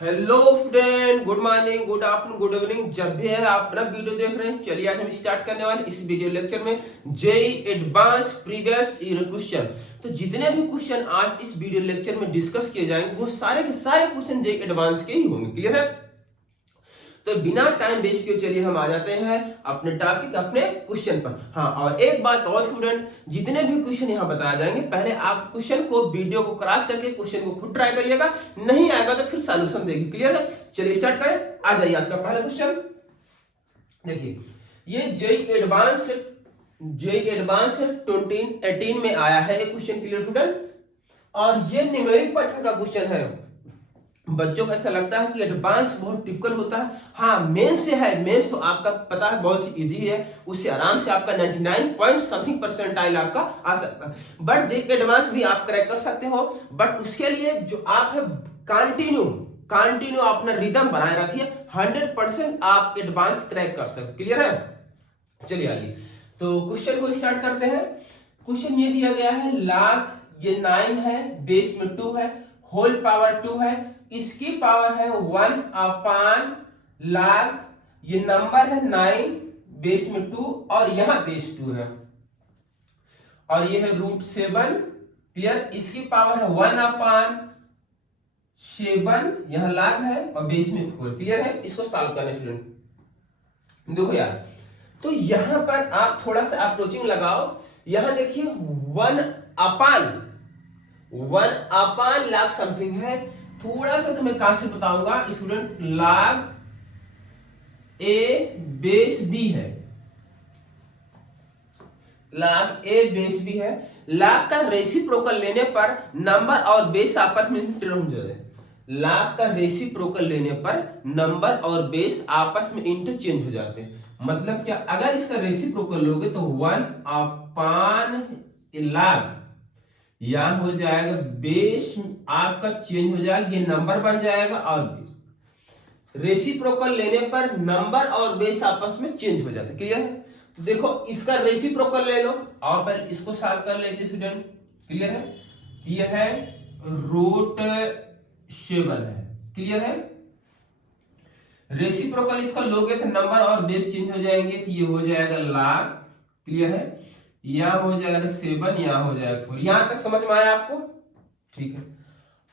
Hello friend, good morning, good afternoon, good evening. जब भी है आप अपना वीडियो देख रहे हैं, चलिए आज हम स्टार्ट करने वाले इस वीडियो लेक्चर में JEE advance previous year question. तो जितने भी क्वेश्चन आज इस वीडियो लेक्चर में डिस्कस किए जाएंगे वो सारे के सारे क्वेश्चन जेई एडवांस के ही होंगे। क्लियर है? तो बिना टाइम वेस्ट किए चलिए हम आ जाते हैं अपने टॉपिक, अपने क्वेश्चन पर। हाँ, और एक बात और स्टूडेंट, जितने भी क्वेश्चन यहाँ बताए जाएंगे पहले आप क्वेश्चन को वीडियो को क्रॉस करके क्वेश्चन को खुद ट्राई करिएगा, नहीं आएगा तो फिर सॉल्यूशन देखिए। क्लियर है? चलिए स्टार्ट करें। आ जाइए आज का पहला क्वेश्चन। देखिए, ये जेई एडवांस 2018 में आया है एक क्वेश्चन। Clear student? और ये न्यूमेरिक पैटर्न का क्वेश्चन है। बच्चों को ऐसा लगता है कि एडवांस बहुत डिफिकल्ट होता है। हाँ, मेंस से है, मेंस तो आपका पता है बहुत ही इजी है, उससे आराम से आपका 99 पॉइंट समथिंग परसेंटाइल आपका आ सकता है। बट जेईई एडवांस भी आप क्रैक कर सकते हो, बट उसके लिए जो आप है कंटिन्यू अपना रिदम बनाए रखिए, 100% आप एडवांस क्रैक कर सकते। क्लियर है? चलिए आइए तो क्वेश्चन को स्टार्ट करते हैं। क्वेश्चन ये दिया गया है, लाख ये 9 है, बेस में 2 है, होल पावर 2 है, इसकी पावर है 1 अपान लाख। ये नंबर है 9, बेस में 2 और यहां बेस 2 है, और ये है √7। क्लियर? इसकी पावर है 1 अपान 7, यहां लाख है और बेस में 4। क्लियर है? इसको सॉल्व करना स्टूडेंट। देखो यार, तो यहां पर आप थोड़ा सा अप्रोचिंग लगाओ। यहां देखिए 1 अपान लाख समथिंग है। थोड़ा सा तुम्हें कहां से बताऊंगा स्टूडेंट, लाख ए बेस बी है, लाख ए बेस बी है। लाख का रेसिप्रोकल लेने पर नंबर और बेस आपस में इंटरचेंज हो जाते हैं। लाख का रेसिप्रोकल लेने पर नंबर और बेस आपस में इंटरचेंज हो जाते हैं। मतलब क्या, अगर इसका रेसिप्रोकल लोगे तो 1 अपान लाख, यहां हो जाएगा बेस आपका चेंज हो जाएगा, ये नंबर बन जाएगा और बेस। रेसिप्रोकल लेने पर नंबर और बेस आपस में चेंज हो जाते हैं। क्लियर है? तो देखो, इसका रेसिप्रोकल ले लो और पहले इसको सॉल्व कर लेते स्टूडेंट। क्लियर है? ये है √7 है। क्लियर है? रेसिप्रोकल इसका लोगे तो नंबर और बेस चेंज हो जाएंगे, तो ये हो जाएगा लाख। क्लियर है? यहां हो जाएगा 7, यहां हो जाएगा 4। यहां तक समझ में आया आपको? ठीक है।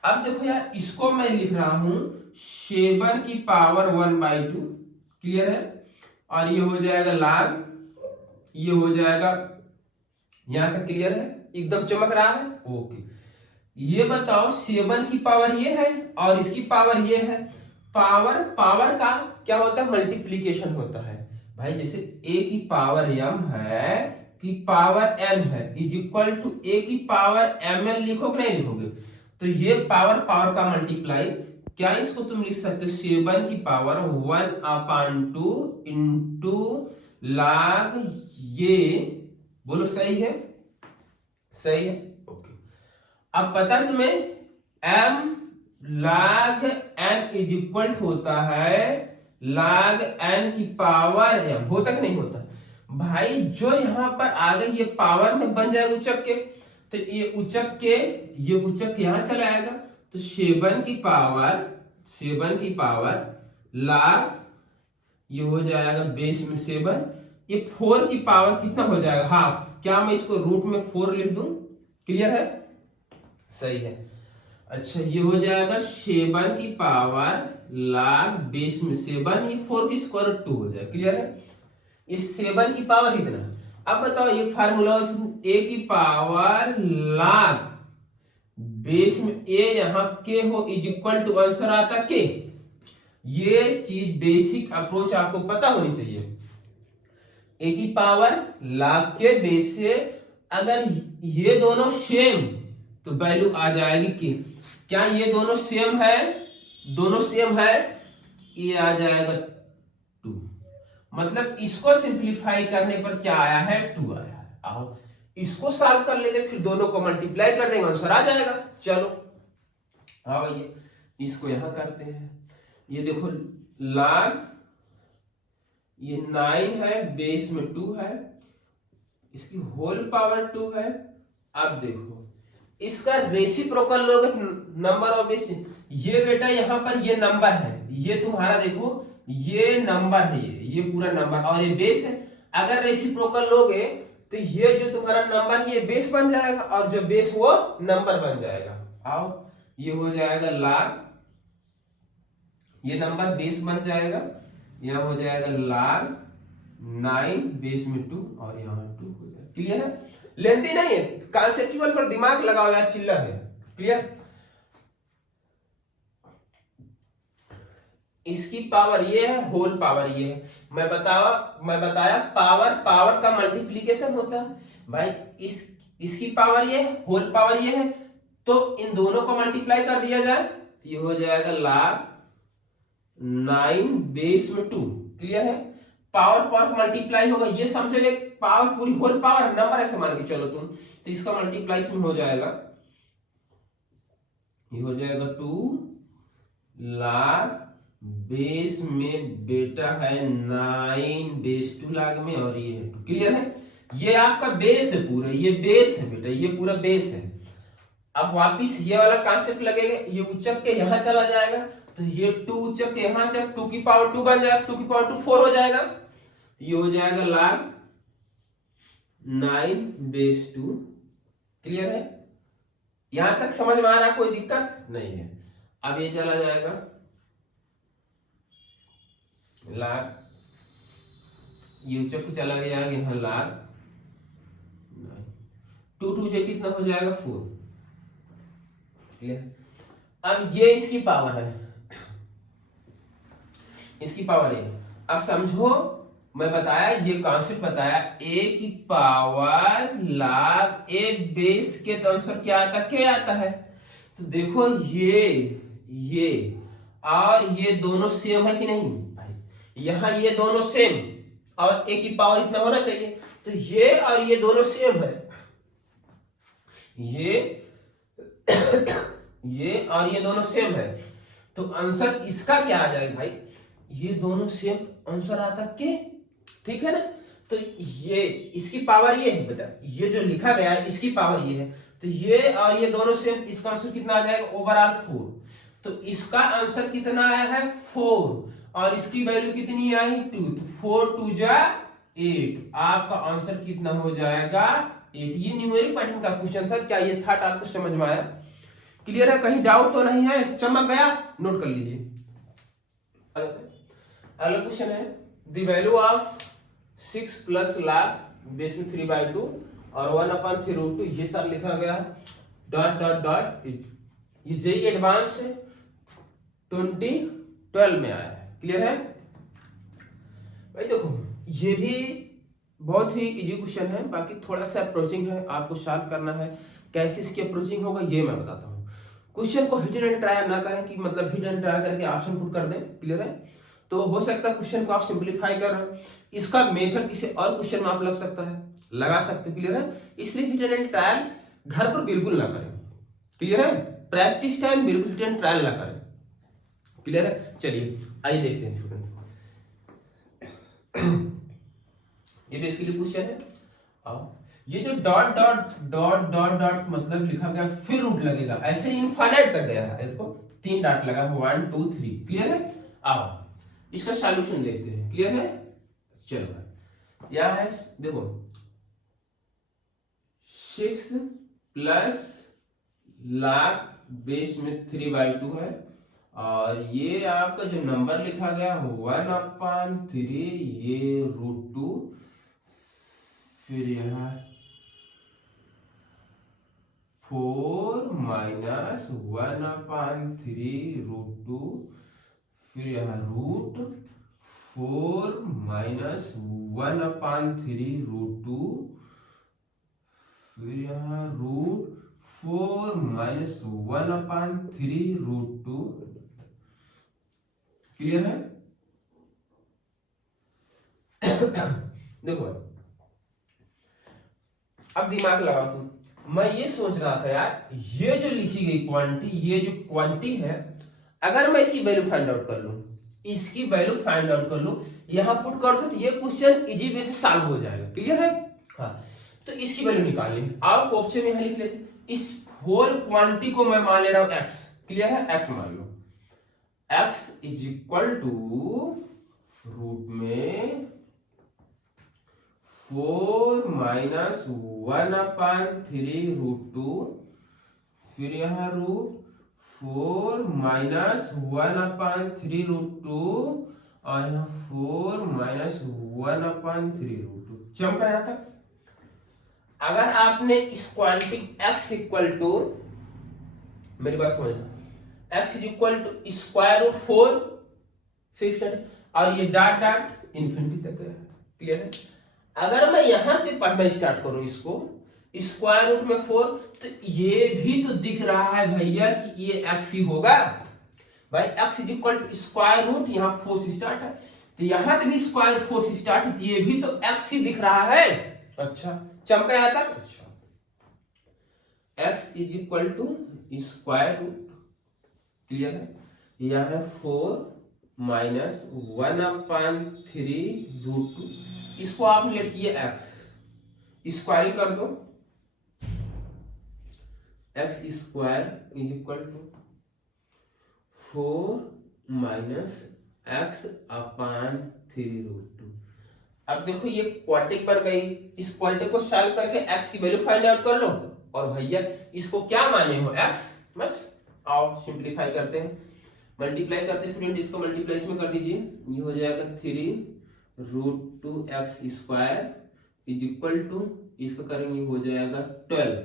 अब देखो यार, इसको मैं लिख रहा हूं 7 की पावर 1/2। क्लियर है? और ये हो जाएगा लाख, ये हो जाएगा, यहां तक क्लियर है? एकदम चमक रहा है? ओके। ये बताओ 7 की पावर ये है और इसकी पावर ये है। पावर का क्या होता है? मल्टीप्लीकेशन होता है भाई। जैसे a की पावर m है, की पावर n है, इज इक्वल टू a की पावर mn लिखोगे नहीं लिखोगे? तो ये पावर का मल्टीप्लाई, क्या इसको तुम लिख सकते हो 7 की पावर 1/2 इंटू लाग। ये बोलो सही है? सही है? ओके। अब पता है तुम्हें m log n is equal होता है log n की पावर m। होता कि नहीं होता भाई? जो यहां पर आ गई ये पावर में बन जाएगा उचक के, तो ये उचक के यहां चला आएगा। तो 7 की पावर log, ये हो जाएगा बेस में 7। ये 4 की पावर कितना हो जाएगा? हाफ। क्या मैं इसको रूट में 4 लिख दूं? क्लियर है? सही है। अच्छा, ये हो जाएगा 7 की पावर log बेस में 7, ये 4 की स्क्वायर रूट 2 हो जाएगा। क्लियर है? ये 7 की पावर इतना। अब बताओ, ये फार्मूला a की पावर log बेस में a यहां k हो, इज इक्वल टू आंसर आता k। ये चीज बेसिक अप्रोच आपको पता होनी चाहिए। a की पावर log के बेस से अगर ये दोनों सेम तो वैल्यू आ जाएगी कि, क्या ये दोनों सेम है? दोनों सेम है, ये आ जाएगा 2। मतलब इसको सिंप्लीफाई करने पर क्या आया है? 2 आया है। आओ इसको सॉल्व कर लेते, फिर दोनों को मल्टीप्लाई कर देंगे, आंसर आ जाएगा। चलो आओ ये इसको यहां करते हैं। ये देखो log, ये 9 है, बेस में 2 है, इसकी होल पावर 2 है। अब देखो इसका रेसिप्रोकल लोगे नंबर ऑफ बेस, ये बेटा यहाँ पर ये नंबर है, ये तुम्हारा देखो ये नंबर है, ये पूरा नंबर और ये बेस है। अगर रेसिप्रोकल लोगे तो ये जो तुम्हारा नंबर ये बेस बन जाएगा और जो बेस वो नंबर बन जाएगा। आओ ये हो जाएगा log, ये नंबर बेस बन जाएगा, यहाँ हो जाएगा log 9 बेस में 2 और यहाँ 2 हो जाएगा। क्लियर है? लेंथी नहीं है, कॉन्सेप्चुअल पर दिमाग लगाओ यार, चिल्लर है। क्लियर? इसकी पावर ये है, होल पावर ये है। मैं बताया पावर का मल्टीप्लीकेशन होता है भाई। इसकी पावर ये है, होल पावर ये है, तो इन दोनों को मल्टीप्लाई कर दिया जाए तो ये हो जाएगा log 9 बेस में 2। क्लियर है? पावर मल्टीप्लाई होगा, ये समझो एक पावर पूरी होल पावर नंबर ऐसे मान के चलो तुम, तो इसका मल्टीप्लाई इसमें हो जाएगा, ये हो जाएगा 2 log बेस में बेटा है 9 बेस 2 log में और ये है 2। क्लियर है? ये आपका बेस है पूरा, ये बेस है बेटा, ये पूरा बेस है। अब वापिस ये वाला कॉन्सेप्ट लगेगा, ये उचक के यहां चला जाएगा तो ये 2 उचक के यहां से 2 की पावर 2 बन जाएगा, 2 की पावर 2 4 हो जाएगा, तो ये हो जाएगा log 9 बेस 2। क्लियर है? यहां तक समझ में आ रहा, कोई दिक्कत नहीं है। अब ये चला जाएगा log, ये उचक के चला गया यहाँ log 2 से कितना हो जाएगा 4। क्लियर? अब ये इसकी पावर है, इसकी पावर है। अब समझो मैं बताया, ये कॉन्सेप्ट बताया, a की पावर log a बेस के तो आंसर क्या आता है, क्या आता है। तो देखो ये और ये दोनों सेम है कि नहीं भाई, यहाँ ये दोनों सेम और a की पावर इतना होना चाहिए, तो ये और ये दोनों सेम है, ये और ये दोनों सेम है, तो आंसर इसका क्या आ जाएगा भाई, ये दोनों सेम आंसर आता के। ठीक है ना? तो ये इसकी पावर ये है बेटा, ये जो लिखा गया है इसकी पावर ये है, तो ये और ये दोनों सेम, इसका आंसर कितना आ जाएगा ओवरऑल 4। तो इसका आंसर कितना आया है 4 और इसकी वैल्यू कितनी आई 2, तो 4 2 जा 8, आपका आंसर कितना हो जाएगा 8। ये न्यूमेरिक पैटर्न का क्वेश्चन था, क्या ये थॉट आपको समझ में आया? क्लियर है? कहीं डाउट तो नहीं है? चमक गया? नोट कर लीजिए। अगला क्वेश्चन है, the value of 6 plus log base में 3/2 और 1/√2, ये सब लिखा गया डॉट डॉट डॉट, ये जेईई एडवांस 2012 में आया है। क्लियर है भाई? देखो ये भी बहुत ही इजी क्वेश्चन है, बाकी थोड़ा सा अप्रोचिंग है, आपको सॉल्व करना है। कैसे इसकी अप्रोचिंग होगा ये मैं बताता हूँ। क्वेश्चन को हिट एंड ट्राई ना करें कि मतलब हिट एंड ट्राई करके ऑप्शन पुट कर दें। क्लियर है? तो हो सकता है क्वेश्चन को आप सिंपलीफाई कर रहे हैं, इसका मेथड किसी और क्वेश्चन में आप लग सकता है, लगा सकते हो। क्लियर है? इसलिए हिट एंड ट्रायल घर पर बिल्कुल ना करें। क्लियर है? प्रैक्टिस टाइम बिल्कुल हिट एंड ट्रायल ना करें। क्लियर है? चलिए आइए देखते हैं स्टूडेंट, ये बेसिकली क्वेश्चन है। ये जो dot dot dot dot dot मतलब लिखा गया फिर रूट लगेगा, ऐसे इनफाइनाइट तक गया है। देखो 3 डॉट लगा, 1 2 3। क्लियर है? आओ इसका सॉल्यूशन देखते हैं। क्लियर है? चलो यह है, देखो 6 प्लस log बेस में 3/2 है और ये आपका जो नंबर लिखा गया 1/3, ये √2, फिर यहाँ 4 माइनस 1/3 √2, फिर यहाँ √4 माइनस 1/3 √2, फिर यहाँ √4 माइनस 1/3 √2। क्लियर है? देखो अब दिमाग लगाओ तुम, मैं ये सोच रहा था यार, ये जो लिखी गई क्वांटिटी, ये जो क्वांटिटी है, अगर मैं इसकी वैल्यू फाइंड आउट कर लूं, इसकी वैल्यू फाइंड आउट कर लूं, यहां पुट कर दो, तो ये क्वेश्चन इजी वे से सॉल्व हो जाएगा। क्लियर है? हाँ, तो इसकी वैल्यू निकालनी है। आप ऑप्शन में यहां लिख लेते, इस होल क्वांटिटी को मैं मान ले रहा हूं एक्स, क्लियर है, एक्स मान लो, x is equal to root में 4 माइनस 1/3 रूट 2, फिर यहाँ रूट 4 माइनस 1/3 रूट 2 और यहाँ 4 माइनस 1/3 रूट 2। चमका यहां तक। अगर आपने इस क्वांटिटी x इक्वल टू, मेरी बात समझना, x is equal to square root 4 fifth और ये डॉट डॉट इन्फिनिटी तक है, क्लियर है। अगर मैं यहां से पढ़ना स्टार्ट करूं इसको स्क्वायर रूट में 4, तो ये भी तो दिख रहा है भैया कि ये x ही होगा भाई। x is equal to square root, यहाँ 4 से स्टार्ट है, तो यहां से भी स्क्वायर 4 से स्टार्ट है, तो ये भी तो x ही दिख रहा है। अच्छा, चमका यहां तक। अच्छा, x is equal to square root, clear है, यह है 4 माइनस 1/3 रूट 2, इसको आपने लेट किया x, स्क्वायरिंग कर दो, x square is equal to 4 minus x/3 root 2। अब देखो ये क्वाड्रेटिक बन गई, इस क्वाड्रेटिक को सॉल्व करके x की वैल्यू फाइंड आउट कर लो, और भैया इसको क्या माने हो x, बस आओ सिंप्लीफाई करते हैं, मल्टीप्लाई करते हैं स्टूडेंट, इसको मल्टीप्लाई इसमें कर दीजिए, ये हो जाएगा 3 root 2x square is equal to, इसको करेंगे हो जाएगा 12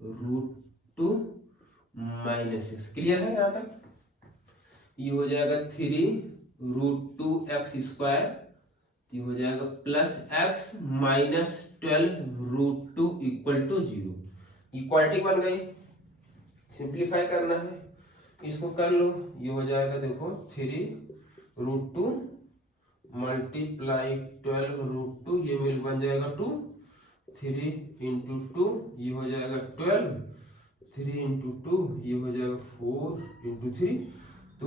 रूट 2 माइनस 6, क्लियर है यहां तक। ये हो जाएगा 3 रूट 2x स्क्वायर, ये हो जाएगा plus x minus 12 root 2 equal to 0। Equality बन गई, सिंप्लीफाई करना है, इसको कर लो, ये हो जाएगा देखो 3 रूट 2 मल्टीप्लाई 12 रूट 2, ये मिल बन जाएगा 2, 3 इंटू 2 ये हो जाएगा 12, 3 इंटू 2 ये हो जाएगा 4 इंटू 3, तो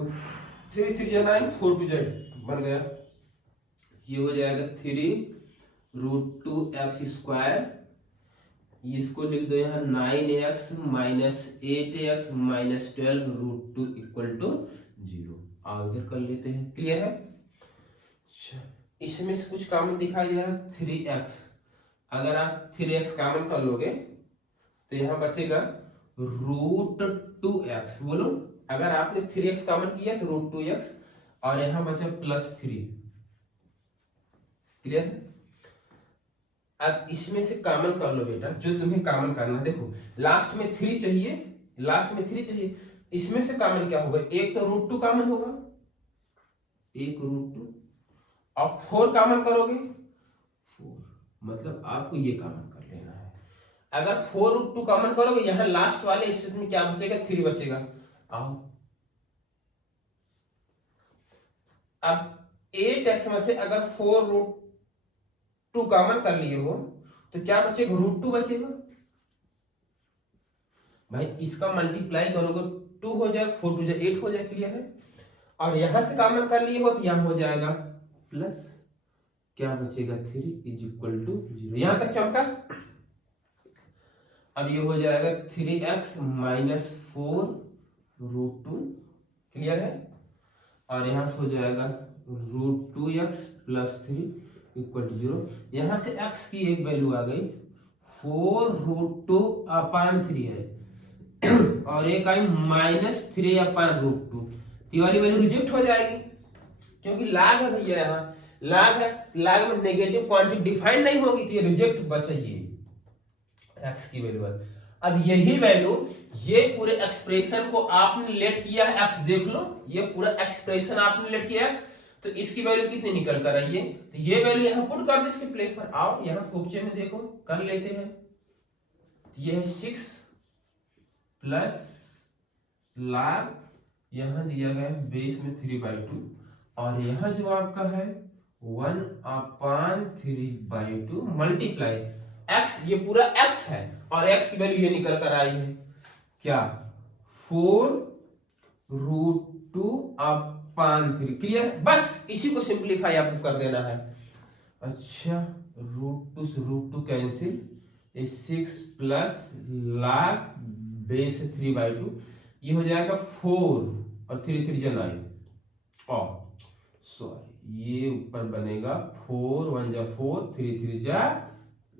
3 3 9 4 2 z बन गया। ये हो जाएगा 3 रूट 2x स्क्वायर, इसको लिख दो यहाँ 9x minus 8x minus 12 root 2 equal to 0। और इधर कर लेते हैं, क्लियर है। इसमें से कुछ कॉमन दिखाई दे रहा है 3x, अगर आप 3x कॉमन कर लोगे तो यहाँ बचेगा रूट 2x, बोलो अगर आपने 3x कॉमन किया तो रूट 2x, और यहां बचा प्लस 3, क्लियर है। अब इसमें से कॉमन कर लो बेटा, जो तुम्हें कॉमन करना, देखो लास्ट में 3 चाहिए, लास्ट में 3 चाहिए, इसमें से कॉमन क्या होगा, एक तो रूट 2 कॉमन होगा, एक रूट 2, और 4 कॉमन करोगे 4, मतलब आपको ये कॉमन कर लेना है। अगर 4 रूट 2 कॉमन करोगे, यहां लास्ट वाले इसमें क्या बचेगा, 3 बचेगा। आओ अब 8x में से अगर 4 रूट 2 कॉमन कर लिए हो तो क्या बचेगा, रूट 2 बचेगा। भाई इसका मल्टीप्लाई करोगे 2 हो जाएगा, 4 2 8 हो जाएगा, क्लियर है। और यहां से कॉमन कर लिए हो तो यहां हो जाएगा प्लस, क्या बचेगा 3 इज इक्वल टू 0। यहां तक चमका। अब ये हो जाएगा 3x माइनस 4 रूट 2, क्लियर है, और यहां से हो जाएगा root 2x plus 3 equal to 0। यहां से x की एक वैल्यू आ गई 4 रूट 2 अपान 3 है, और एक आई माइनस 3 अपान रूट 2, ये वाली वैल्यू रिजेक्ट हो जाएगी क्योंकि लाग है भैया, यहाँ लाग है, लाग में नेगेटिव क्वांटिटी डिफाइन नहीं होगी, तो ये रिजेक्ट बचेगी x की वैल्यू है। अब यही वैल्यू, ये पूरे एक्सप्रेशन को आपने लेट किया है x, देख लो ये पूरा एक्सप्रेशन आपने लेट किया x, तो इसकी वैल्यू कितनी निकल कर आई है, तो ये वैल्यू यहां पुट कर दो इसके प्लेस पर। आओ यहां कोपचे में देखो कर लेते हैं, ये है 6 प्लस लाग, यहां दिया गया है बेस में 3/2, और यहां जो आपका है 1/3/2 मल्टीप्लाई x, ये पूरा x है, और x की वैल्यू ये निकल कर आई है क्या, 4 रूट 2 अपान 3, क्लियर। बस इसी को सिंप्लीफाई आपको कर देना है। अच्छा रूट 2 से रूट 2 कैंसिल, ये 6 प्लस लाग बेस 3/2, ये हो जाएगा 4 और 3 3 जा 9 और सॉरी ये ऊपर बनेगा 4 1 जा 4 3 3 जा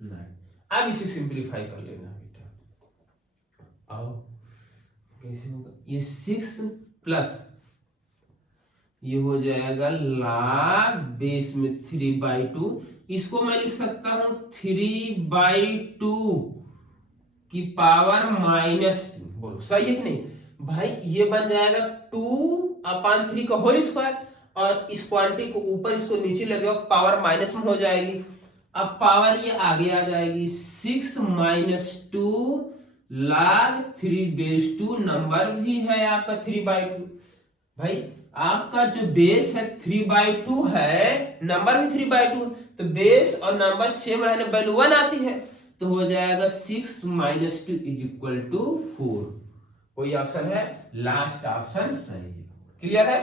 9। अब इसे सिंप्लीफाई कर लेना बेटा। आओ कैसे होगा, ये 6 प्लस ये हो जाएगा लाग बेस में 3/2, इसको मैं लिख सकता हूं 3/2 की पावर -2। बोलो सही है कि नहीं भाई, ये बन जाएगा 2/3 का होल स्क्वायर, और इस क्वांटिटी को ऊपर इसको नीचे लगेगा पावर माइनस में हो जाएगी। अब पावर ये आगे आ जाएगी 6 - 2 log 3/2, नंबर भी है आपका 3/2। भाई आपका जो बेस है 3/2 है, नंबर भी 3/2, तो बेस और नंबर सेम रहने वैल्यू 1 आती है, तो हो जाएगा 6 - 2 = 4। कोई ऑप्शन है, लास्ट ऑप्शन सही है। क्लियर है?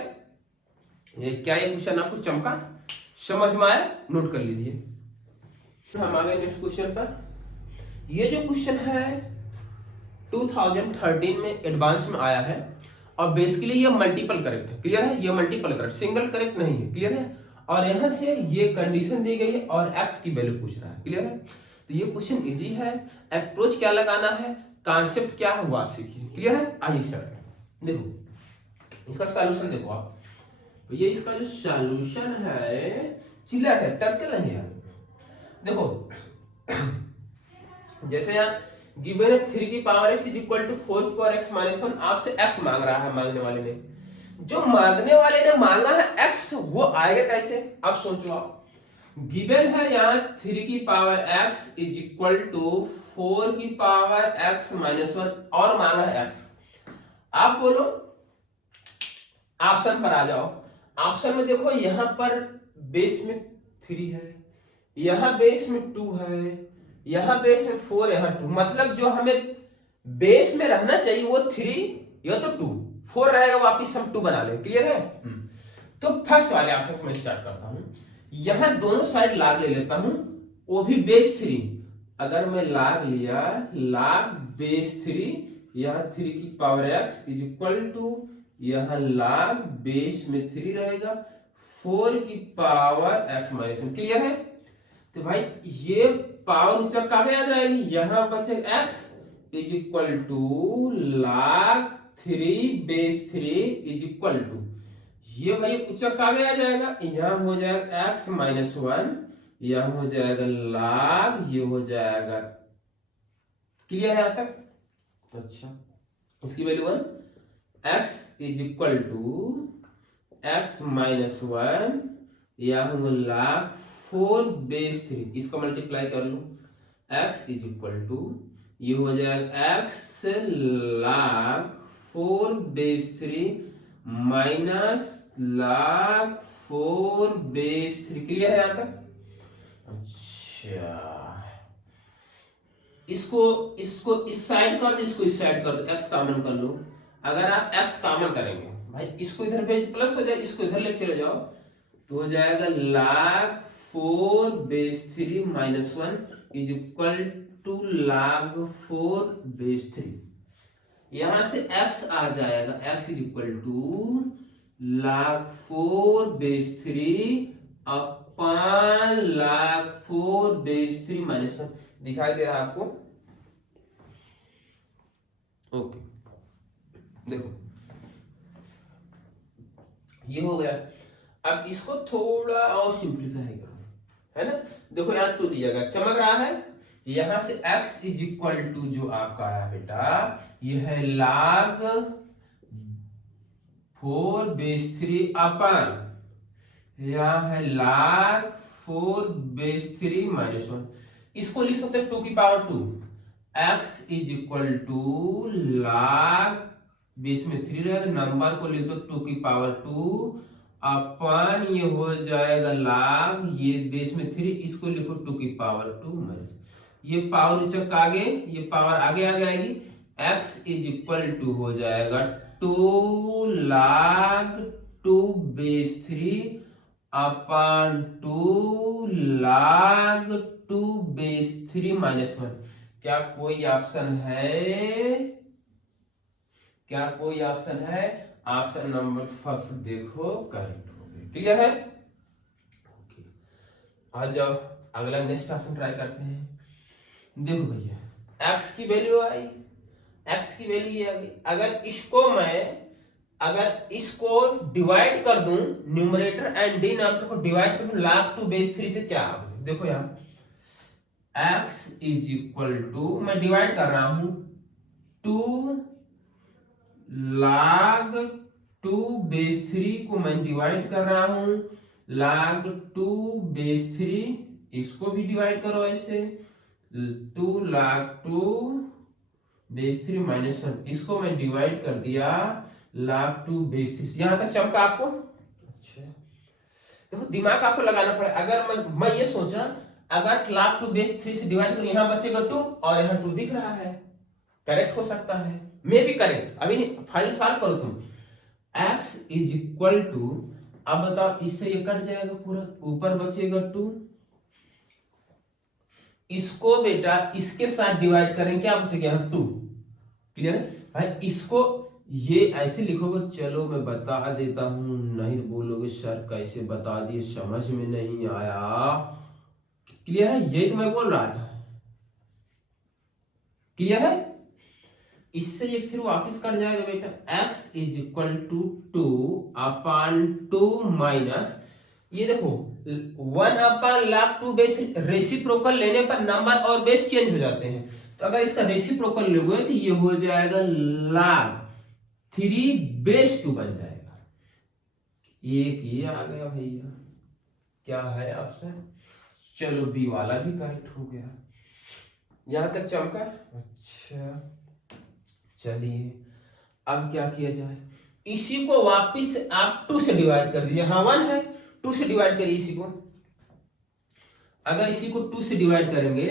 ये क्या ये क्वेश्चन आपको चमका, समझ में आया? नोट कर लीजिए। हम आ गए नेक्स्ट क्वेश्चन पर। ये जो क्वेश्चन है 2013 में एडवांस में आया है, और बेसिकली ये मल्टीपल करेक्ट है। क्लियर है? ये मल्टीपल करेक्ट, सिंगल करेक्ट नहीं है। क्लियर है? और यहां से ये कंडीशन दी गई है और एक्स की वैल्यू पूछ रहा है। क्लियर है? तो ये क्वेश्चन इजी है। अप्रोच क्या लगाना है, कॉन्सेप्ट क्या है वो आप सीखिए। क्लियर है? आइए स्टार्ट। देखो इसका सॉल्यूशन देखो आप, तो ये इसका जो सॉल्यूशन है चिल्लर है, टर्कल नहीं है। देखो जैसे यहाँ गिवन है 3 की पावर x = 4 की पावर x - 1, आपसे x मांग रहा है मांगने वाले ने। जो मांगने वाले ने मांगा है x, वो आएगा कैसे? अब सोचो आप, गिवन है यहाँ 3 की पावर x = 4 की पावर x - 1 और मांगा है x। आप बोलो ऑप्शन पर आ जाओ। ऑप्शन में देखो यहां पर बेस में 3 है, यहां बेस में 2 है, यहां बेस में 4, यहां 2, मतलब जो हमें बेस में रहना चाहिए वो 3 या तो 2, 4 रहेगा वापिस हम 2 बना लेंगे। क्लियर है? तो फर्स्ट वाले ऑप्शन से मैं स्टार्ट करता हूं। यहां दोनों साइड लाग ले लेता हूं, वो भी बेस 3। अगर मैं लाग लिया लाग बेस 3, यहां 3 की पावर x = यहां लाग बेस में 3 रहेगा 4 की पावर x - 1। क्लियर है? तो भाई ये पावर ऊंचा कागे आ जाएगी, यहां बचेगा x = log 3 बेस 3 = ये भाई ऊंचा कागे आ जाएगा, यहां हो जाएगा x - 1, यहां हो जाएगा log, ये हो जाएगा। क्लियर है यहां तक? अच्छा इसकी वैल्यू 1, x = x - 1, यहां log 4 बेस 3, इसको मल्टीप्लाई कर लो, x = ये हो जाएगा x log 4 base 3 minus log 4 base 3। Clear है यहां तक? अच्छा इसको इसको इस साइड कर दो, इसको इस साइड कर दो, x कॉमन कर लो। अगर आप x कॉमन करेंगे भाई, इसको इधर भेज प्लस हो जाए, इसको इधर लेके चले जाओ, तो हो जाएगा log 4 बेस 3 - 1 = log 4 बेस 3। यहां से x आ जाएगा, x = log 4 base 3 upon log 4 base 3 - 1। दिखाई दे रहा है आपको? ओके देखो ये हो गया। अब इसको थोड़ा और सिंप्लीफाई करो, है ना? देखो यहाँ 2 दिया गया, चमक रहा है। यहां से x = जो आपका है बेटा, ये है log 4 बेस 3 अपॉन, यहां है log 4 बेस 3 - 1। इसको लिख सकते हैं 2 की पावर 2, x = log बेस में 3 रहेगा, नंबर को लिख दो 2 की पावर 2 अपन, ये हो जाएगा log, ये बेस में 3, इसको लिखो 2 की पावर 2 माइनस, ये पावर उचक आगे, ये पावर आगे आ जाएगी, x = हो जाएगा 2 log 2 बेस 3 अपन 2 log 2 बेस 3 - 1। क्या कोई ऑप्शन है? क्या कोई ऑप्शन है? ऑप्शन नंबर फर्स्ट देखो करेक्ट हो गया। क्लियर है? ओके, आज जाओ अगला नेक्स्ट ऑप्शन ट्राई करते हैं। देखो भैया x की वैल्यू आई, x की वैल्यू ये आ गई। अगर इसको डिवाइड कर दूं, न्यूमरेटर एंड डिनोमिनेटर को डिवाइड कर दूं log 2 बेस 3 से, क्या होगा? देखो यहाँ x इज इक्वल टू, मैं डिवाइड कर रहा हूं 2 log 2 बेस 3 को मैं डिवाइड कर रहा हूं log 2 बेस 3, इसको भी डिवाइड करो ऐसे 2 log 2 बेस 3 माइनस 1, इसको मैं डिवाइड कर दिया log 2 बेस 3। यहां तक चमका आपको? अच्छा, देखो दिमाग आपको लगाना पड़ेगा। अगर मैं ये सोचा अगर log 2 बेस 3 से डिवाइड करूं, यहां बचेगा 2 और यहां 2 दिख रहा है, करेक्ट हो सकता है, मे भी करेक्ट, अभी नहीं, फाइनल सॉल्व करो तुम। x इज इक्वल टू, अब बताओ इससे ये कट जाएगा पूरा, ऊपर बचेगा 2, इसको बेटा इसके साथ डिवाइड करें, क्या बचेगा यहाँ 2। क्लियर है भाई? इसको ये ऐसे लिखोगे, चलो मैं बता देता हूं, नहीं बोलोगे सर कैसे बता दिए, समझ में नहीं आया। क्लियर है? ये तो मैं बोल रहा था। क्लियर है? इससे ये फिर वापस कट जाएगा बेटा, x is equal to 2/2 minus, ये देखो 1/log2 बेस, रेसिप्रोकल लेने पर नंबर और बेस चेंज हो जाते हैं, तो अगर इसका रेसिप्रोकल लोगे तो ये हो जाएगा log 3 बेस 2 बन जाएगा। एक ये आ गया भैया, क्या है ऑप्शन? चलो बी वाला भी करेक्ट हो गया, यहां तक चमका। अच्छा चलिए अब क्या किया जाए, इसी को वापिस आप 2 से डिवाइड कर दीजिए। हाँ 1 है, 2 से डिवाइड करिए इसी को। अगर इसी को 2 से डिवाइड करेंगे,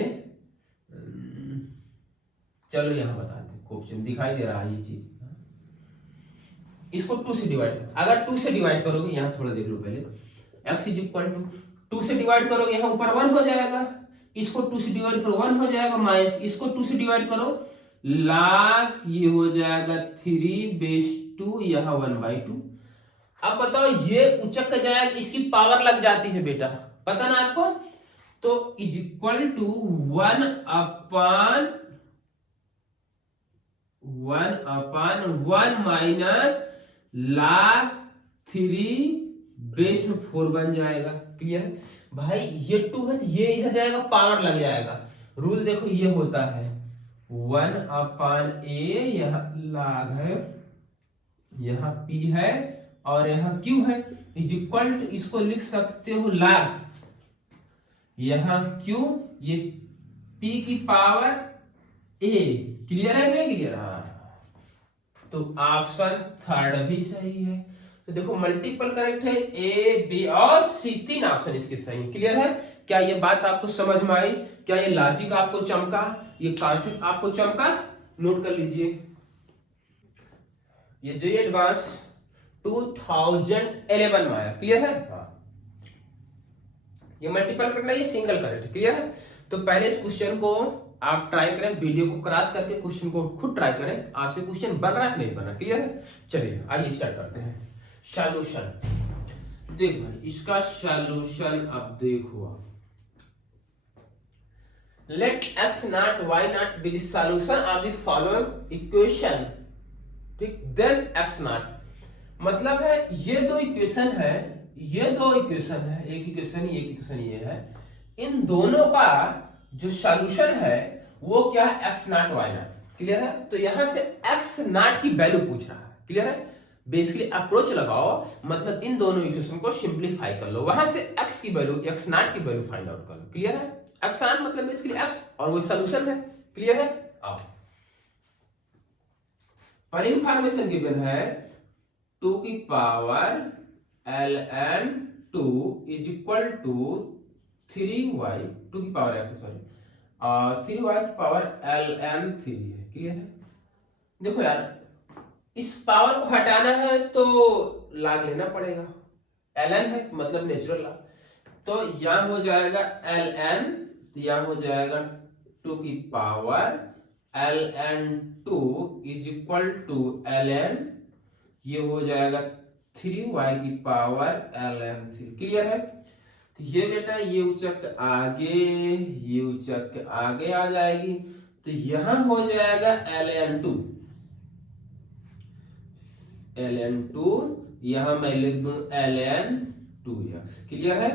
चलो यहां बताते हैं, क्वेश्चन दिखाई दे रहा है ये चीज, इसको 2 से डिवाइड, अगर 2 से डिवाइड करोगे, यहां थोड़ा देख लो पहले, x इज इक्वल टू 2 से डिवाइड करोगे, यहां ऊपर 1 हो जाएगा, इसको 2 से डिवाइड करो 1 हो जाएगा, माइनस इसको 2 से डिवाइड करो log, ये हो जाएगा 3 बेस 2, यहां 1/2। अब बताओ ये उचक जाएगा, इसकी पावर लग जाती है बेटा, पता ना आपको, तो is equal to 1/1 minus log 3 base में 4 बन जाएगा। क्लियर है भाई? ये 2 है तो ये इधर जाएगा, पावर लग जाएगा। रूल देखो ये होता है 1/a, यह log है, यहां p है और यहां q है, इज इक्वल टू, इसको लिख सकते हो log, यहां q, ये p की पावर a। क्लियर है? क्लियर? तो ऑप्शन थर्ड भी सही है। तो देखो मल्टीपल करेक्ट है, ए बी और सी, 3 ऑप्शन इसके सही है। क्लियर है? क्या ये बात आपको समझ में आई? क्या ये लॉजिक आपको चमका? ये कॉन्सेप्ट आपको चमका? नोट कर लीजिए, ये जे एडवांस 2011 में आया। क्लियर है? ये मल्टीपल करना, ये सिंगल करेक्ट। क्लियर है? तो पहले इस क्वेश्चन को आप ट्राई करें, वीडियो को क्रॉस करके क्वेश्चन को खुद ट्राई करें, आपसे क्वेश्चन बन रहा है कि नहीं बन रहा। क्लियर है? चलिए आइए स्टार्ट करते हैं। सॉल्यूशन देख भाई, इसका सॉल्यूशन अब देखो आप, let x not y not be the solution of the following equation. ठीक, देन x नॉट, मतलब है ये दो इक्वेशन है, ये दो इक्वेशन है, एक इक्वेशन ये, एक इक्वेशन ये है, इन दोनों का जो सॉल्यूशन है वो क्या है? x not y not. Clear है? तो यहां से x नॉट की वैल्यू पूछ रहा है। क्लियर है? बेसिकली अप्रोच लगाओ, मतलब इन दोनों इक्वेशन को सिंपलीफाई कर लो, वहां से x की वैल्यू, x नॉट की वैल्यू फाइंड आउट कर लो। क्लियर है? x नॉट मतलब बेसिकली x और वो सॉल्यूशन है। क्लियर है? आओ, पर इंफॉर्मेशन गिवन है 2 की power ln 2 is equal to 3y 2 की पावर x, सॉरी 3y की पावर ln 3 है। क्लियर है? देखो यार, इस पावर को हटाना है तो log लेना पड़ेगा, ln है मतलब नेचुरल log, तो यहां हो जाएगा ln, तो यहां हो जाएगा टू की power ln2 is equal to ln, ये हो जाएगा 3y की पावर ln3। क्लियर है? तो ये बेटा ये उचक आगे, ये उचक आगे आ जाएगी, तो यहां हो जाएगा ln2, यहां मैं लिख दूं ln2x। क्लियर है?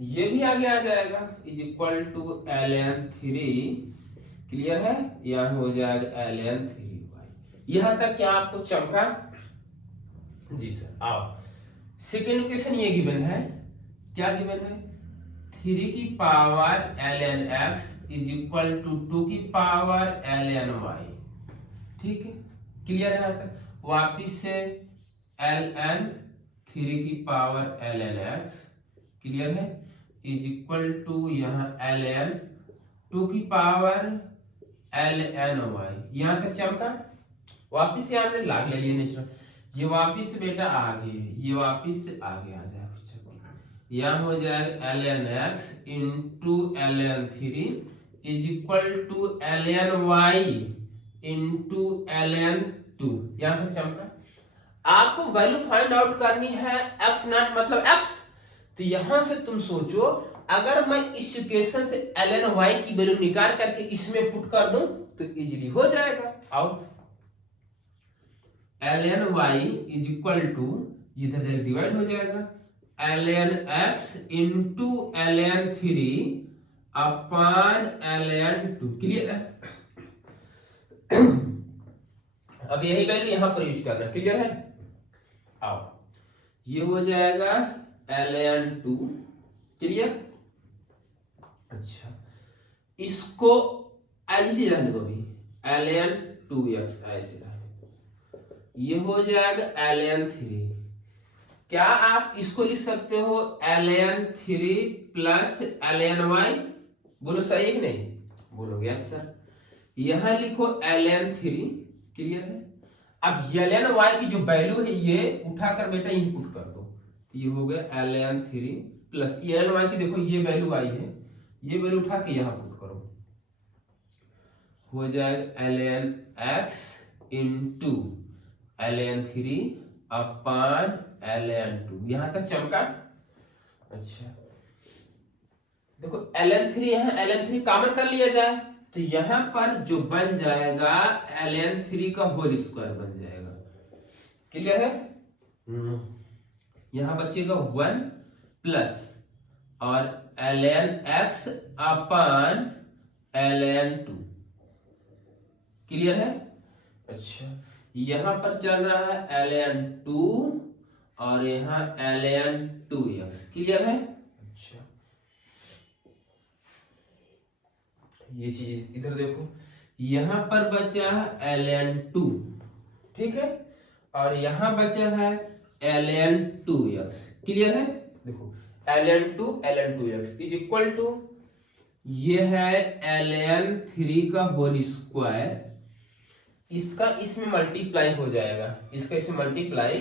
ये भी आगे आ जाएगा is equal to ln3। Clear है? यहां हो जाएगा ln3y। यहां तक क्या आपको चमका? जी सर। आओ सेकेंड क्वेश्चन ये गिवन है, क्या गिवन है? 3 की power ln x is equal to 2 की पावर ln y। ठीक है? क्लियर है? यहां तक वापिस से ln 3 की पावर ln x, क्लियर है, इज इक्वल टू यहाँ ln 2 की पावर ln y। यहां तक चमका? वापिस से आपने लाग ले लिया नेचुरल, ये वापिस से बेटा आगे, ये वापिस से आगे आ जाएगा, यहां हो जाएगा ln x into ln 3 is equal to ln y into ln 2। यहां तक चमका? आपको वैल्यू फाइंड आउट करनी है x नॉट मतलब x, तो यहां से तुम सोचो अगर मैं इस इक्वेशन से ln y की वैल्यू निकाल करके इसमें पुट कर दूं तो इजीली हो जाएगा। आओ ln y is equal to, इधर से डिवाइड हो जाएगा, ln x into ln 3 upon ln 2। Clear है? अब यही वैल्यू यहां पर यूज करना। क्लियर है? आओ ये हो जाएगा ln 2। क्लियर? अच्छा इसको ऐसे रहने दो अभी, ln 2x ऐसे रहने, ये हो जाएगा ln 3। क्या आप इसको लिख सकते हो ln 3 प्लस ln y? बोलो सही है नहीं? बोलोगे यस सर। यहां लिखो ln 3। क्लियर है? अब ln y की जो वैल्यू है ये उठाकर बेटा इनपुट कर दो, तो ये हो गया ln 3 प्लस ln y की देखो ये वैल्यू आई है, ये वैल्यू उठा के यहां पुट करो, हो जाएगा ln x into ln 3 upon ln 2। यहां तक चमका? अच्छा देखो ln 3 यहां ln 3 कॉमन कर लिया जाए तो यहां पर जो बन जाएगा ln 3 का होल स्क्वायर बन जाएगा। क्लियर है? यहां बचेगा 1 प्लस और ln x upon ln 2। Clear है? अच्छा यहां पर चल रहा है ln 2 और यहां ln 2x। क्लियर है? अच्छा ये चीज इधर देखो, यहां पर बचा है ln 2, ठीक है, और यहां बचा है ln 2x। क्लियर है? देखो ln 2x is equal to, ये है ln 3 का होल स्क्वायर, इसका इसमें मल्टीप्लाई हो जाएगा, इसका इसमें मल्टीप्लाई,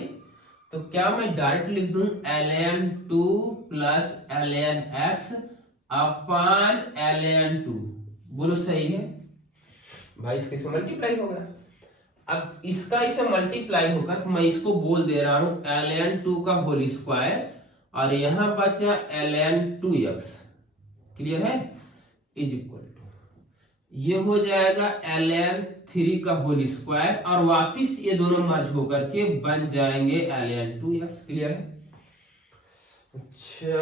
तो क्या मैं डायरेक्ट लिख दूं ln 2 plus ln x upon ln 2। बोलो सही है भाई? इसके इसमें मल्टीप्लाई होगा। अब इसका इसे मल्टीप्लाई होगा तो मैं इसको बोल दे रहा हूं ln 2 का होल स्क्वायर और यहां बचा ln 2x। क्लियर है? इज इक्वल टू, ये हो जाएगा ln 3 का होल स्क्वायर और वापिस ये दोनों मर्ज होकर के बन जाएंगे ln 2x। क्लियर है? अच्छा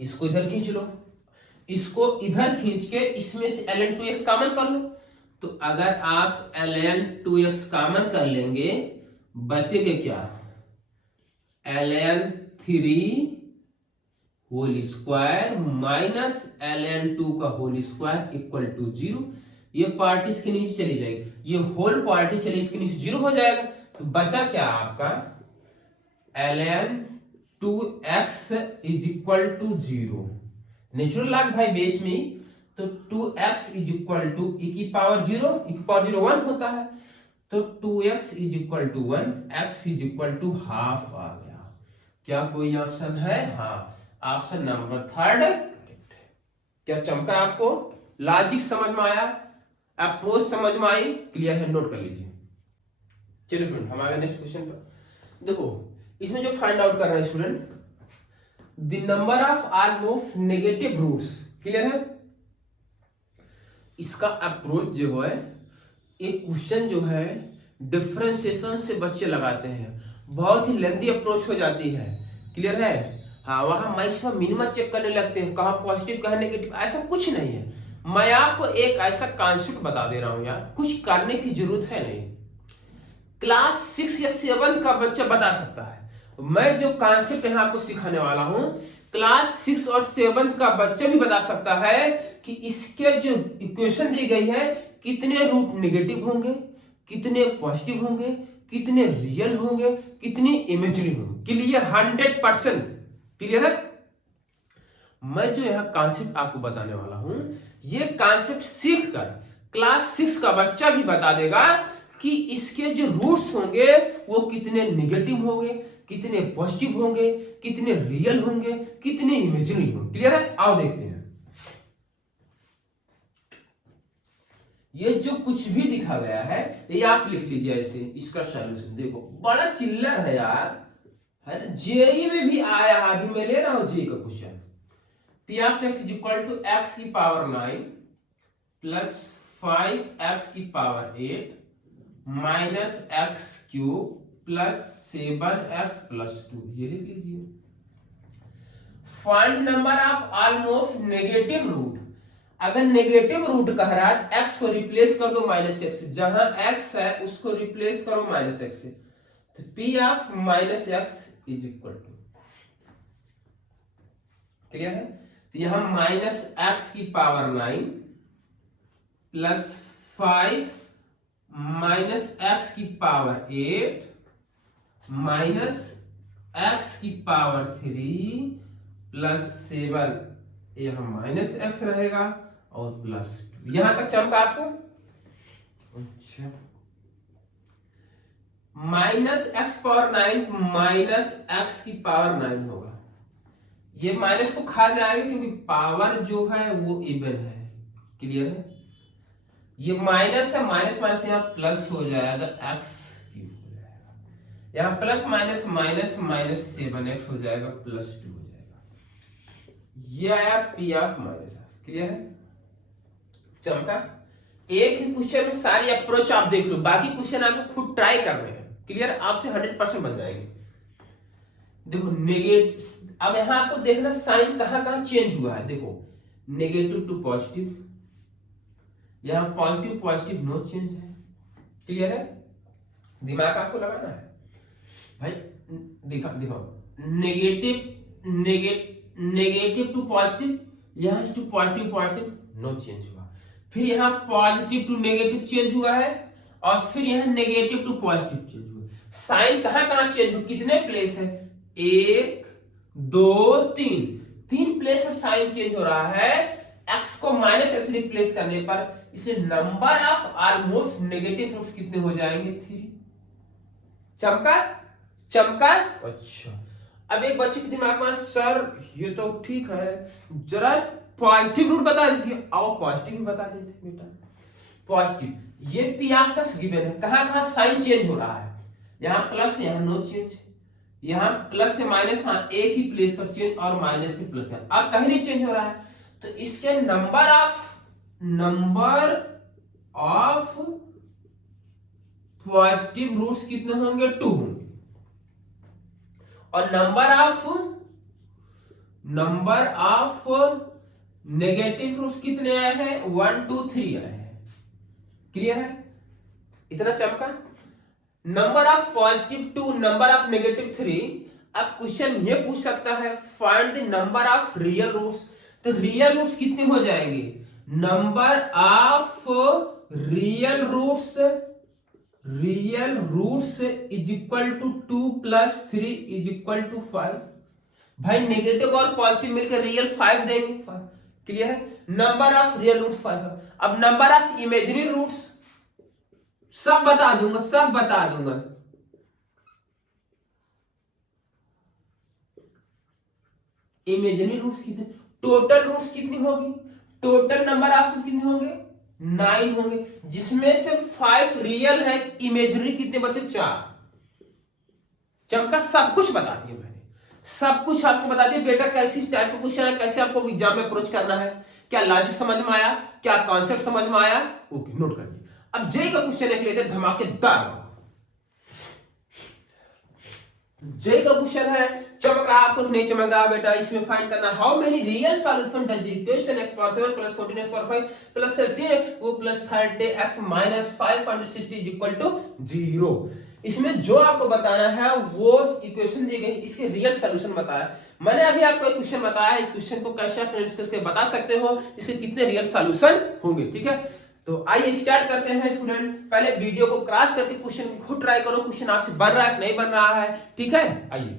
इसको इधर खींच लो, इसको इधर खींच के इसमें से ln 2x कॉमन कर लो, तो अगर आप ln 2x कॉमन कर लेंगे बचेगा क्या? ln 3 whole square minus ln 2 का होल स्क्वायर इक्वल टू 0। ये पार्ट इसके नीचे चली जाएगी, ये होल पार्टी चली इसके नीचे 0 हो जाएगा, तो बचा क्या आपका? ln 2x is equal to 0। Natural log भाई बेस में, तो 2x is equal to e की पावर 0, e की पावर 0 1 होता है, तो 2x is equal to 1, x is equal to half आ गया। क्या कोई ऑप्शन है? हाँ, ऑप्शन नंबर 3 करेक्ट है। क्या चमका आपको? लॉजिक समझ में आया? अप्रोच समझ में आई? क्लियर है? नोट कर लीजिए। चलिए फ्रेंड हम आगे नेक्स्ट क्वेश्चन पर। देखो इसमें जो फाइंड आउट कर रहा है student, the number of almost negative roots. Clear है? इसका अप्रोच जो है, एक क्वेश्चन जो है डिफरेंशिएशन से बच्चे लगाते हैं, बहुत ही लेंथी अप्रोच हो जाती है। क्लियर है? हाँ, वहां मैक्सिमम मिनिमम चेक करने लगते हैं, कहां पॉजिटिव कहां नेगेटिव, ऐसा कुछ नहीं है। मैं आपको एक ऐसा कॉन्सेप्ट बता दे रहा हूं यार, कुछ करने की जरूरत है नहीं। क्लास 6 या 7 का बच्चा बता सकता है। मैं जो कॉन्सेप्ट यहां आपको सिखाने वाला हूं, क्लास 6 और 7 का बच्चा भी बता सकता है कि इसके जो इक्वेशन दी गई है, कितने रूट नेगेटिव होंगे, कितने पॉजिटिव होंगे, कितने रियल होंगे, कितने इमेजिनरी होंगे। क्लियर? 100% क्लियर है? मैं जो यहां कॉन्सेप्ट आपको बताने वाला हूं, ये कॉन्सेप्ट सीख कर क्लास 6 का बच्चा भी बता देगा कि इसके जो रूट्स होंगे वो कितने नेगेटिव होंगे, कितने पॉजिटिव होंगे, कितने रियल होंगे, कितने इमेजिनरी होंगे। क्लियर है? आओ देखते हैं। ये जो कुछ भी दिखा गया है ये आप लिख लीजिए ऐसे, इसका सॉल्यूशन देखो, बड़ा चिल्लर है यार, है ना? जेई में भी आया है, अभी मैं ले रहा हूं जेई का question. P of X is equal to X की पावर 9 प्लस 5x की power 8 minus X cube plus 7x plus 2। ये लिख लीजिए। Find number of almost negative root. अगर नेगेटिव रूट कह रहा है, x को रिप्लेस कर दो माइनस एक्स, जहां x है उसको रिप्लेस करो माइनस एक्स से, तो p of minus X is equal to, clear है? तो यहां माइनस एक्स की पावर 9 प्लस 5 माइनस एक्स की पावर 8 माइनस एक्स की पावर 3 प्लस 7, यहां माइनस एक्स रहेगा और प्लस 2। यहां तक चमका आपको? अच्छा, minus x power 9 minus X की पावर 9 होगा। ये माइनस को खा जाएगा क्योंकि पावर जो है वो इवन है। क्लियर है? ये माइनस है, माइनस माइनस यहां प्लस हो जाएगा, एक्स क्यूब हो जाएगा, यहां plus minus minus minus 7x हो जाएगा, प्लस 2 हो जाएगा। ये आया P of minus x. Clear है? चमका? एक ही क्वेश्चन में सारी अप्रोच आप देख लो, बाकी क्वेश्चन आपको खुद ट्राई करने हैं। क्लियर? आपसे 100% बन जाएंगे। देखो नेगेटिव, अब यहां आपको देखना साइन कहां कहां चेंज हुआ है। देखो नेगेटिव टू पॉजिटिव, यहां पॉजिटिव पॉजिटिव नो चेंज है। क्लियर है? दिमाग आपको लगाना है भाई। दिखाओ नेगेटिव नेगेटिव टू पॉजिटिव, यहां to positive positive no change हुआ, फिर यहां पॉजिटिव टू नेगेटिव चेंज हुआ है, और फिर यहां नेगेटिव टू पॉजिटिव चेंज हुआ। साइन कहां कहां चेंज हुआ? कितने प्लेस है? 1 2 3 प्लेस में साइन चेंज हो रहा है। x को माइनस एक्स रिप्लेस करने पर इसलिए number of almost negative roots कितने हो जाएंगे? 3। चमका? चमका? अच्छा, अब एक बच्चे के दिमाग में, सर ये तो ठीक है, जरा पॉजिटिव रूट बता दीजिए। आओ पॉजिटिव भी बता देते बेटा। पॉजिटिव, ये पी ऑफ एक्स गिवन है, कहां कहां साइन चेंज हो रहा है? यहां प्लस, यहां नो चेंज, यहां प्लस से माइनस, हाँ एक ही प्लेस पर चेंज, और माइनस से प्लस है, अब कहीं नहीं चेंज हो रहा है। तो इसके नंबर ऑफ पॉजिटिव रूट्स कितने होंगे? 2 होंगे, और नंबर ऑफ नेगेटिव रूट्स कितने आए हैं? 1 2 3 आए हैं। क्लियर है? इतना चमका? Number of positive 2, number of negative 3। अब क्वेश्चन ये पूछ सकता है find the number of real roots, तो रियल रूट्स कितने हो जाएंगे? Number of real roots is equal to 2 plus 3 is equal to 5। भाई नेगेटिव और पॉजिटिव मिलकर रियल 5 देंगे। क्लियर है? Number of real roots 5। अब नंबर ऑफ इमेजिनरी रूट्स सब बता दूंगा। इमेजिनरी रूट्स कितने? टोटल रूट्स कितनी होगी? टोटल नंबर ऑप्शन कितने होंगे 9 होंगे, जिसमें से 5 रियल है, इमेजिनरी कितने बचे 4। चमका सब कुछ बता दिया मैंने, सब कुछ आपको बता दिया बेटा, कैसी टाइप का क्वेश्चन है, कैसे आपको एग्जाम में अप्रोच करना है, क्या लॉजिक समझ में आया, क्या कॉन्सेप्ट समझ में आया, ओके नोट करिए। अब जे का क्वेश्चन एक लेते धमाकेदार। जे का क्वेश्चन है, चमक रहा आपको नहीं चमक रहा बेटा, इसमें फाइंड करना how many real solution does the equation x power 7 plus 14x power 5 plus 13x plus 30x minus 560 is equal to 0। इसमें जो आपको बताना है वो इक्वेशन दी गई, इसके रियल सॉल्यूशन बताया। मैंने अभी आपको एक क्वेश्चन बताया, इस क्वेश्चन को कैसे आप डिस्कस करके बता सकते हो, इसके कितने रियल सॉल्यूशन होंगे, ठीक है। तो आइए स्टार्ट करते हैं स्टूडेंट। पहले वीडियो को क्रॉस करके क्वेश्चन खुद ट्राई करो, क्वेश्चन आपसे बन रहा है कि नहीं बन रहा है, ठीक है। आइए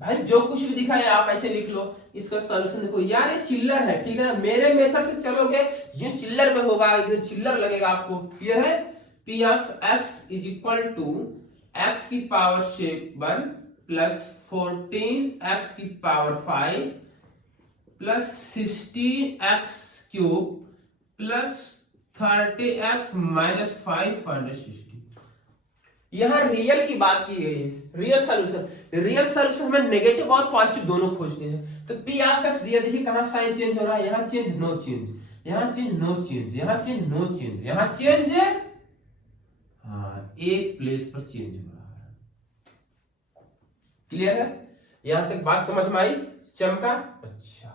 भाई जो कुछ भी दिखा है आप ऐसे लिख लो, इसका सॉल्यूशन देखो यार, ये चिल्लर है, ठीक है ना। मेरे मेथड से चलोगे ये चिल्लर में होगा, ये चिल्लर लगेगा आपको, क्लियर है। P of x is equal to x की पावर 7 प्लस 14x की power 5 plus 16x cube plus 30x minus 560। यहां रियल की बात की गई है, रियल सॉल्यूशन। रियल सॉल्यूशन में नेगेटिव और पॉजिटिव दोनों खोजते हैं। तो P of x दिया, देखिए कहां साइन चेंज हो रहा है, यहां चेंज नो चेंज, यहां चेंज नो चेंज, यहां चेंज नो चेंज, यहां चेंज एक प्लेस पर चेंज हो रहा है, क्लियर है। यहां तक बात समझ में आई, चमका। अच्छा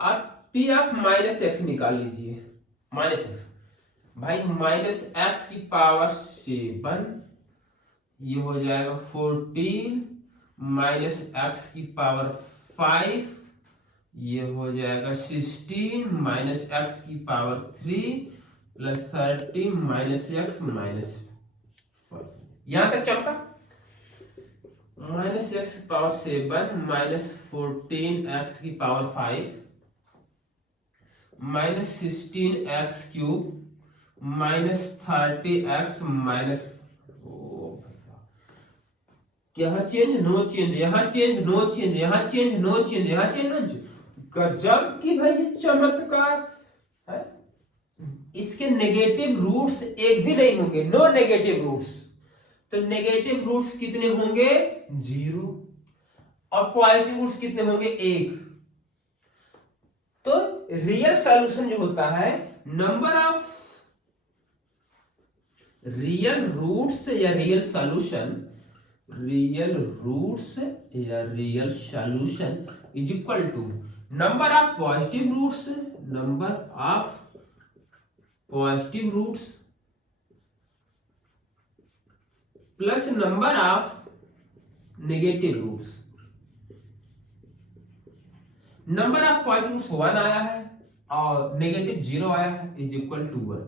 अब P ऑफ माइनस एक्स निकाल लीजिए, माइनस एक्स भाई, माइनस एक्स की पावर 7, ये हो जाएगा 14 माइनस एक्स की पावर 5, ये हो जाएगा 16 माइनस एक्स की power 3 plus 30 minus x minus 5। यहां तक चमका। माइनस एक्स की पावर 7 माइनस 14 एक्स की power 5 minus 16 x cube minus 30 x minus, यहां चेंज नो चेंज, यहां चेंज नो चेंज, यहां चेंज नो चेंज, यहां चेंज नो चेंज। गजब की भाई चमत्कार है। इसके नेगेटिव रूट्स एक भी नहीं होंगे, नो नेगेटिव रूट्स। तो नेगेटिव रूट्स कितने होंगे 0 और पॉजिटिव रूट्स कितने होंगे 1। तो रियल सॉल्यूशन जो होता है, नंबर ऑफ रियल रूट्स या रियल सॉल्यूशन, रियल रूट्स या real solution is equal to number of positive roots, number of positive roots plus number of negative roots. Number of positive roots 1 आया है और negative 0 आया है, is equal to 1।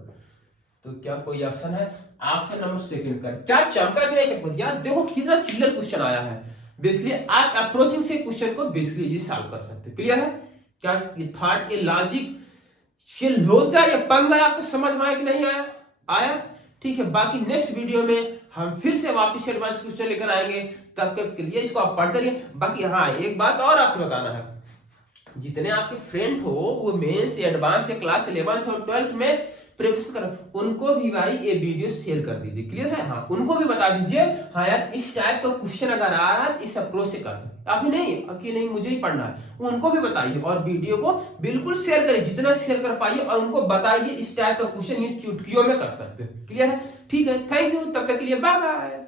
तो क्या कोई ऑप्शन है? ऑप्शन नंबर सेकंड कर। क्या चमका कि नहीं चमका यार, देखो कितना चिल्लर क्वेश्चन आया है। बेसिकली आप अप्रोचिंग से क्वेश्चन को बेसिकली इजी सॉल्व कर सकते हैं, क्लियर है। क्या ये थॉट, ये लॉजिक, ये लोचा, ये पंगा आपको समझ में आया कि नहीं आया? आया, ठीक है। बाकी नेक्स्ट वीडियो में हम फिर से वापस एडवांस क्वेश्चन लेकर आएंगे, तब तक के लिए इसको आप पढ़ते रहिए। बाकी हाँ, एक बात और आपसे बताना है, जितने आपके फ्रेंड हो वो मेंस, एडवांस या क्लास 11th और 12th में प्रिपरेशन कर, उनको भी भाई ये वीडियो शेयर कर दीजिए, क्लियर है। हाँ, उनको भी बता दीजिए, हाँ यार इस टाइप का क्वेश्चन अगर आ रहा है इस अप्रोच से कर दो। अभी नहीं कि नहीं मुझे ही पढ़ना है, उनको भी बताइए और वीडियो को बिल्कुल शेयर करिए, जितना शेयर कर पाइए, और उनको बताइए इस टाइप का क्वेश्चन ये चुटकियों में कर सकते हैं, क्लियर है। ठीक है, थैंक यू, तब तक के लिए बाय बाय।